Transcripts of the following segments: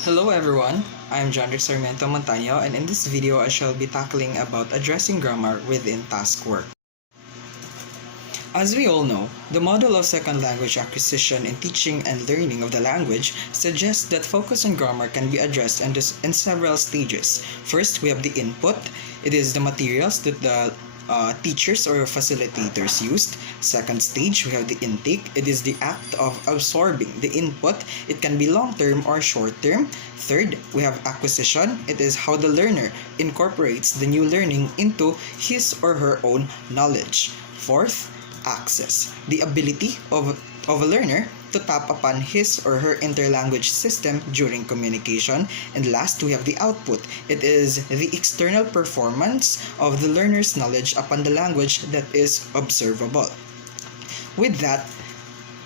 Hello everyone, I'm Jhon ric Montaño, and in this video I shall be tackling about addressing grammar within task work. As we all know, the model of second language acquisition in teaching and learning of the language suggests that focus on grammar can be addressed in several stages. First, we have the input. It is the materials that the teachers or facilitators used. Second stage, we have the intake. It is the act of absorbing the input. It can be long-term or short-term. Third, we have acquisition. It is how the learner incorporates the new learning into his or her own knowledge. Fourth, access. The ability of a learner to tap upon his or her interlanguage system during communication. And last, we have the output. It is the external performance of the learner's knowledge upon the language that is observable. With that,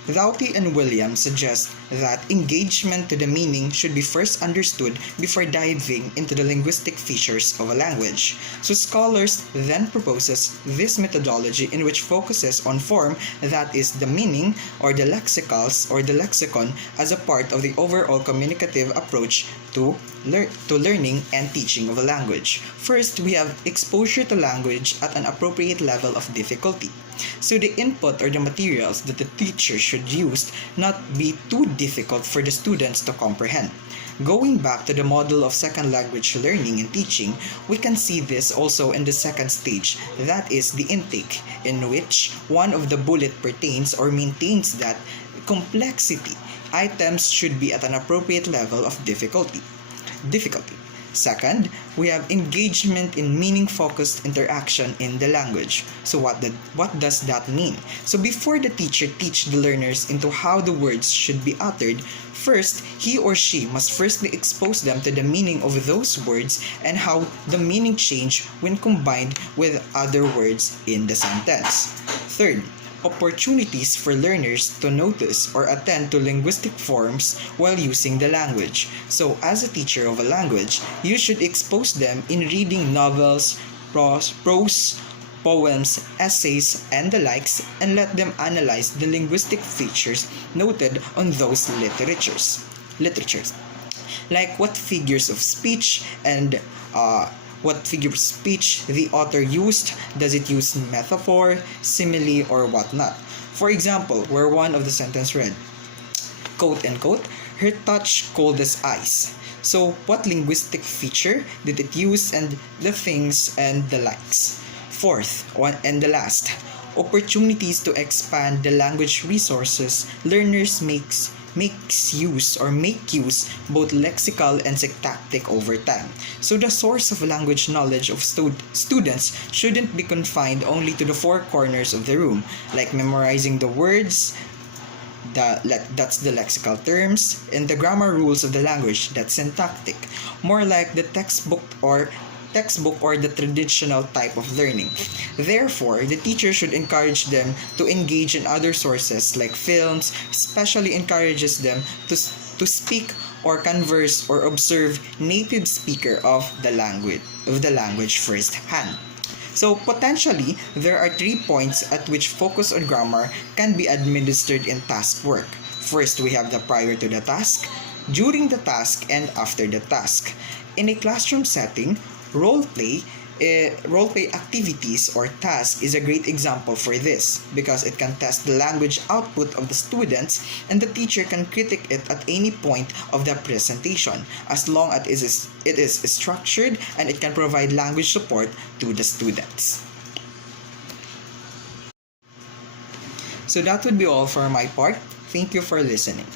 Doughty and Williams suggest that engagement to the meaning should be first understood before diving into the linguistic features of a language. So scholars then proposes this methodology in which focuses on form, that is the meaning or the lexicals or the lexicon, as a part of the overall communicative approach to learning and teaching of a language. First, we have exposure to language at an appropriate level of difficulty. So the input or the materials that the teacher should use not be too difficult for the students to comprehend. Going back to the model of second language learning and teaching, we can see this also in the second stage, that is the intake, in which one of the bullet pertains or maintains that complexity items should be at an appropriate level of difficulty. Second, we have engagement in meaning-focused interaction in the language. So what does that mean? So before the teacher teach the learners into how the words should be uttered, first, he or she must firstly expose them to the meaning of those words and how the meaning change when combined with other words in the sentence. Third, opportunities for learners to notice or attend to linguistic forms while using the language. So as a teacher of a language, you should expose them in reading novels, prose, poems, essays, and the likes, and let them analyze the linguistic features noted on those literatures. Like what figures of speech and what figure of speech the author used. Does it use metaphor, simile, or whatnot? For example, where one of the sentence read, quote unquote, her touch cold as ice. So what linguistic feature did it use, and the things and the likes? Fourth, and the last, opportunities to expand the language resources learners make use both lexical and syntactic over time. So the source of language knowledge of students shouldn't be confined only to the four corners of the room, like memorizing the words, that's the lexical terms, and the grammar rules of the language, that's syntactic. More like the textbook or the traditional type of learning. Therefore, the teacher should encourage them to engage in other sources like films, especially encourages them to speak or converse or observe native speaker of the language firsthand. So potentially, there are 3 points at which focus on grammar can be administered in task work. First, we have the prior to the task, during the task, and after the task. In a classroom setting, role play activities or tasks is a great example for this, because it can test the language output of the students, and the teacher can critique it at any point of the presentation, as long as it is structured and it can provide language support to the students. So that would be all for my part. Thank you for listening.